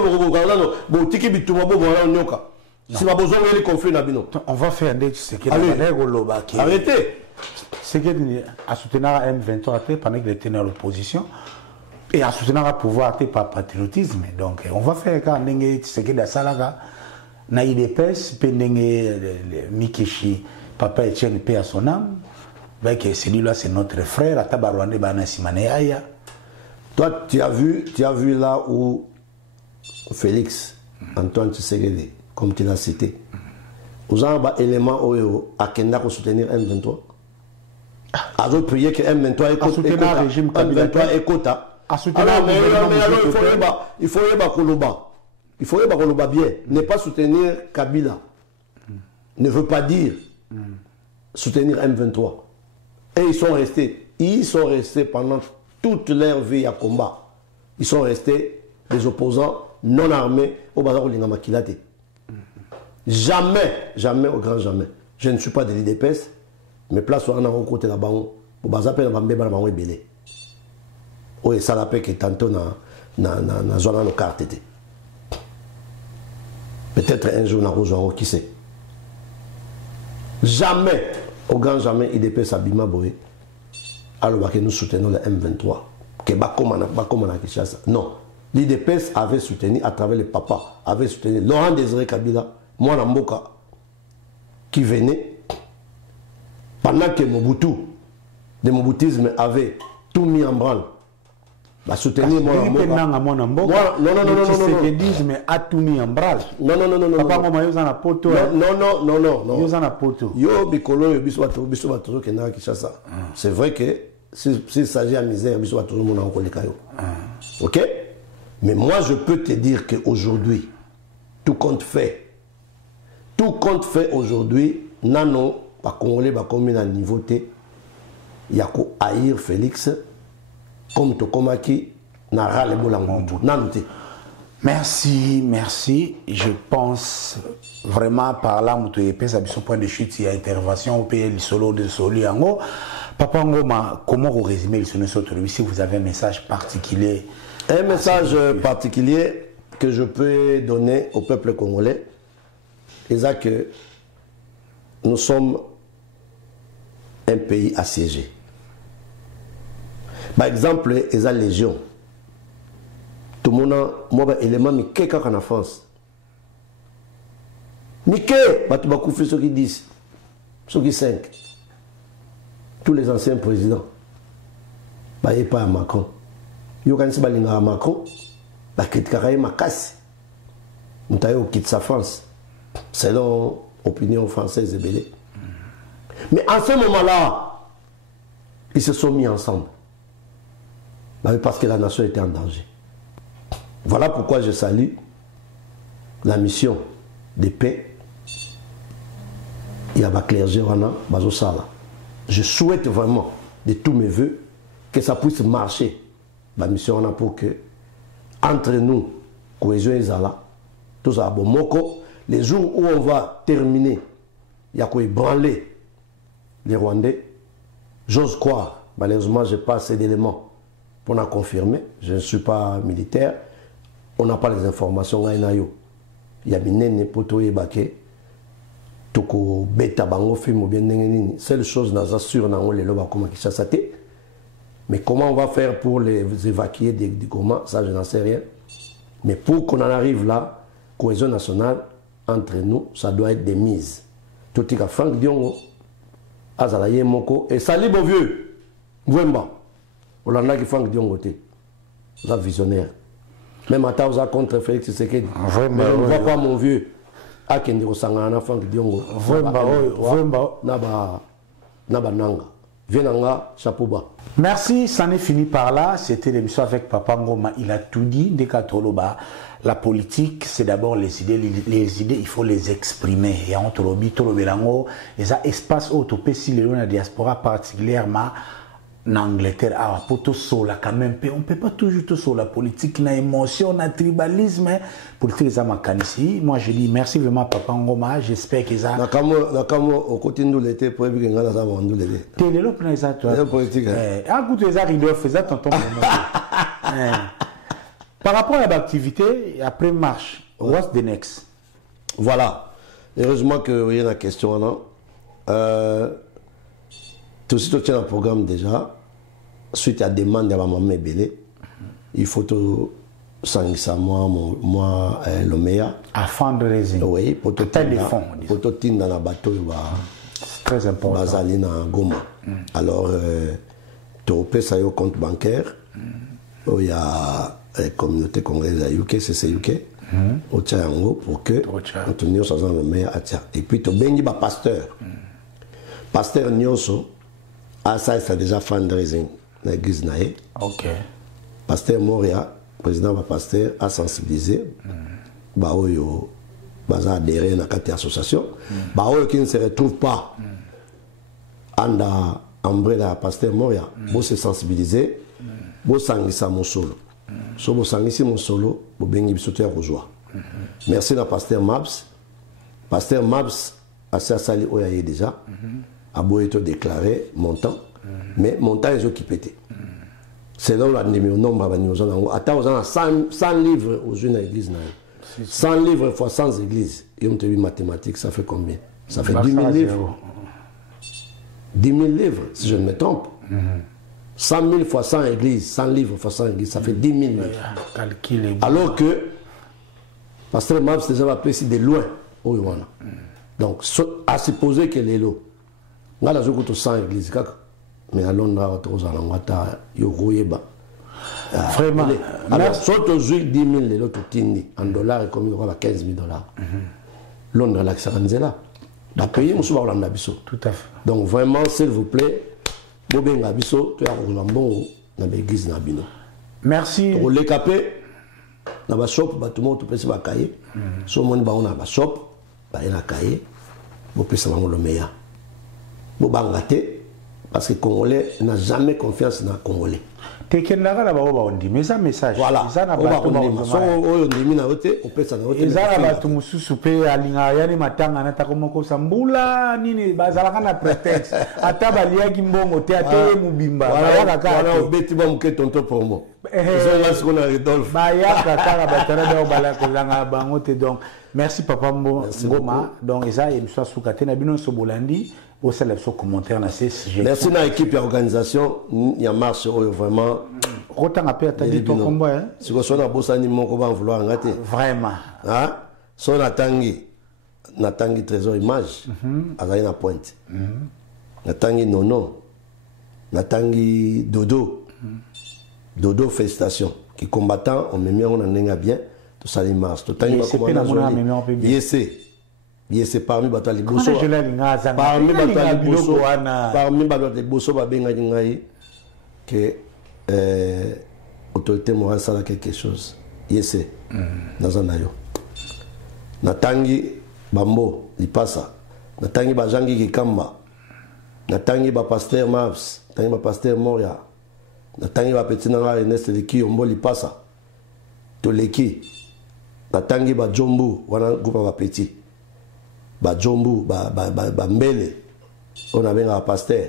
vous tiki bituma bo nyoka. Si ma besoin de conflit na bino. On va faire des ce qui est arrêtez. C'est que à soutenir M23 pendant qu'il était dans l'opposition et à soutenir le pouvoir par patriotisme. Donc on va faire quand ce qui est salaga. Na IDPS, pendenge Mikishi, papa Etienne paix à son âme. Que celui-là c'est notre frère, Atabarwande Banasimaneaya. Toi tu as vu là où Félix Antoine Tshisekedi, comme tu l'as cité, vous avez un élément où Akenda pour soutenir M23. A d'autres prier que M23 est M23 est quota. Alors il faut y avoir Koloba. Il faut bien. Ne pas soutenir Kabila ne veut pas dire soutenir M23. Et ils sont restés pendant toute leur vie à combat. Ils sont restés des opposants non armés au bazar de Lingamakilate. Jamais, au grand jamais. Je ne suis pas de l'IDPS, mais place où on a côté là-bas, au bazar de Lingamakilate est belé. Oui, ça l'appelle que tantôt na zone de carte. Peut-être un jour, on a qui sait. Jamais, au grand jamais, IDPS Abima Boé, alors que nous soutenons le M23. Que non. L'IDPS avait soutenu, à travers le papa, avait soutenu Laurent Désiré Kabila, moi Namboka, qui venait, pendant que Mobutu, le Mobutisme avait tout mis en branle. Bah, soutenir moi non a tout mis en branle. Non. Papa maman yo na poto. Non. Yo na poto. Yo bikolo yo biso bato kena Kinshasa. C'est vrai que s'il s'agit à misère biso bato mon en koleka yo. OK? Mais moi je peux te dire que aujourd'hui tout compte fait aujourd'hui nano ba congolais ba comme na niveau T yako haïr Félix comme Tokomaki n'a le bolango nanti. Merci. Je pense vraiment par là, à son point de chute, il y a intervention au PL solo de Soliango. Papa Ngoma, comment vous résumez le si vous avez un message particulier? Un message particulier que je peux donner au peuple congolais, c'est que nous sommes un pays assiégé. Par exemple, les légions. Tout le monde a un élément, mais qu'est-ce qu'il y a en France? Mais qu'est-ce qu'il y a ceux qui disent? Ceux qui 5. Tous les anciens présidents. Bah, il pas à Macron. Il y a un balinga à Macron. Bah, quitte Karaï Makassi. Nous quitte sa France. Selon l'opinion française et belée. Mais en ce moment-là, ils se sont mis ensemble. Bah, parce que la nation était en danger. Voilà pourquoi je salue la mission de paix. Il y a un clergé, je souhaite vraiment de tous mes voeux que ça puisse marcher. La mission pour que, entre nous, cohésion et Zala, tout ça, bon, moko, les jours où on va terminer, il y a quoi ébranler les Rwandais. J'ose croire, malheureusement, je n'ai pas assez d'éléments pour la confirmer. Je ne suis pas militaire. On n'a pas les informations. Il y a des poto et baké. Toko beta bango film ou bien nengeni. Seule chose n'a pas sûr n'a on les loba comme qui chassate. Mais comment on va faire pour les évacuer des Goma, ça je n'en sais rien. Mais pour qu'on en arrive là, cohésion nationale entre nous, ça doit être des mises. Tout est à Franck Diongo, Azalaye Moko et Sali Bovieux, Mwemba. On a qui Franck Diongo t'es, la visionnaire. Même à Taouza contre Félix Tshisekedi. Mais on ne voit pas mon vieux. A Kendi Osangana Franck Diongo. Vraiment, Naba Nanga. Vienanga, chapeau bas. Merci, ça n'est fini par là. C'était l'émission avec Papa Ngoma. Il a tout dit. Dekatoloba. La politique, c'est d'abord les idées. Les idées, il faut les exprimer. Et entre Lobi, Tolobelango, et ça espace autopé si les la diaspora particulièrement en Angleterre. Ah, pour tout ça, quand même, on ne peut pas toujours tout ça. La politique, na émotion, na tribalisme. Politique, ça m'a ici. Moi, je dis merci vraiment, Papa Ngoma. J'espère que ça. Nakamo, au côté de l'été, pour éviter que nous avons nous l'été. T'es le plan, ça, toi. C'est politique. Ah, écoute, les rideaux, fais ça, tonton. Par rapport à l'activité, après marche, what's the next? Voilà. Heureusement qu'il y a la question, non? Tout de suite, tu as un programme déjà. Suite à la demande de ma maman Belé, il faut tout ça, moi, le meilleur. À fundraising. Oui, pour tout téléphone. Pour tout dans la bateau, c'est très important. Bazalina Goma. Alors, tu as un compte bancaire. Il y a la communauté congolaise à UK, c'est UK. Au Tchayango, pour que Antonio Sazan le meilleur. Et puis, tu as un pasteur. Pasteur Nyoso. Ah, ça, c'est déjà fundraising. Ok. Pasteur Moria, président de Pasteur, a sensibilisé. Baoyo, baza adhéré à cette association. Baoyo qui ne se retrouve pas en umbrella Pasteur Moria, vous se sensibiliser, vous sangisa mon solo. So vous sangisi mon solo, vous bengi bisoto ya rejoie. Merci à Pasteur Mabs. Pasteur Mabs a sali oyaye déjà. A beau être déclaré montant, mais montant est occupé. Selon la nombre de 100 livres aux jeunes églises. 100 livres fois 100 églises. Et on te dit mathématiques, ça fait combien? Ça fait 10 000 livres. 10 000 livres, si je ne me trompe. 100 000 fois 100 églises, 100 livres fois 100 églises, ça fait 10 000 livres. Alors que, Pasteur Mabs déjà va passer de loin au Rwanda. Donc, à supposer que les lots, là, je suis 100 églises, mais à Londres, vraiment. Alors, soit aujourd'hui 10 000 les lots en dollars, et comme il y aura 15 000 $. Londres, là, c'est là. La pays, on se voit en Abisso. Tout à fait. Donc, vraiment, s'il vous plaît, Bobé Abisso, tu as un bon église Nabino. Merci. Pour les capés, dans la shop, tout le monde peut se faire cahier. Si on a la shop, il y a un cahier, on peut se faire le meilleur. Parce que les Congolais n'a jamais confiance dans les Congolais. Mais ça message. Voilà. Merci Papa Ngoma. Donc, au sélection commentaire na ces sujets. Merci à l'équipe et l'organisation. Il y a marche vraiment. Autant appelé à t'aider ton combat. Si vous avez un beau animal, on va vouloir en gâter. Vraiment. Hein? Si on a tangué, natangi trésor image azali na pointe natangi nono natangi dodo dodo félicitations qui combattant on me met on en bien tout ça les marche tout tangi yese parmi bato liboso parmi bato liboso babengaki ngai que autorité morale sala quelque chose yese naza na yo natangi bambo lipasa natangi bajangi kikamba natangi bapasteur Mavs natangi bapasteur Moria natangi bapeti nanga Ernest Leki Ombo lipasa toleki natangi bajombu wana groupe bapeti bajombu bambele on abenga bapasteur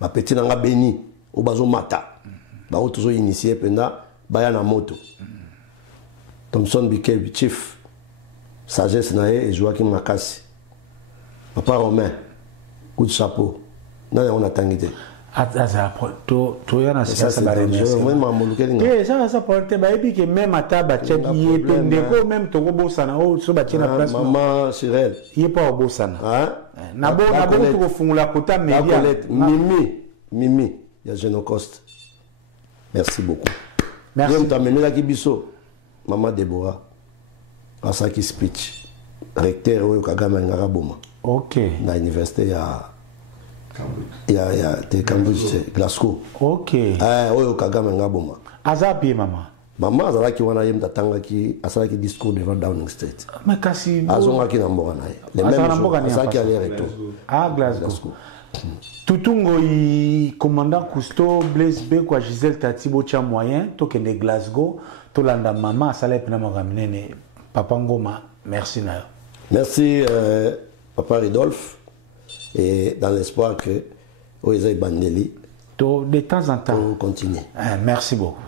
bapeti nanga beni o bazo mata ba otozo initier penda baya na moto Thompson Bikebi chief sagesse nae et Joachim Makasi papa Romain coup de chapeau na on a tangité aza to yana siasa ba remercier ça porte ba ebi que même ata ba tchaki yepende ko même to ko bosana o so ba tchina place maman Cyril yepa bosana na bo to fungula kota media mimi ya Genocost merci beaucoup merci on t'a mené la kibiso maman Deborah asaki speech recteur oyo Kagame ngaka boma OK na université ya te Cambridge Glasgow OK oyo Kagame ngaka boma azapi mama azalaki wana ye mtatangaki asalaki discours devant Downing Street mais kasi azongaki na mboka na ye les mêmes azalaki aller retour Glasgow Tutungo i commandant Cousteau Blaise Bekwa Gisèle Tatibo tia moyen tokende Glasgow tolanda mama asala pena makamine papa Ngoma merci na yo merci papa Ridolphe et dans l'espoir que Oezai Bandeli de temps en temps on continue merci beaucoup.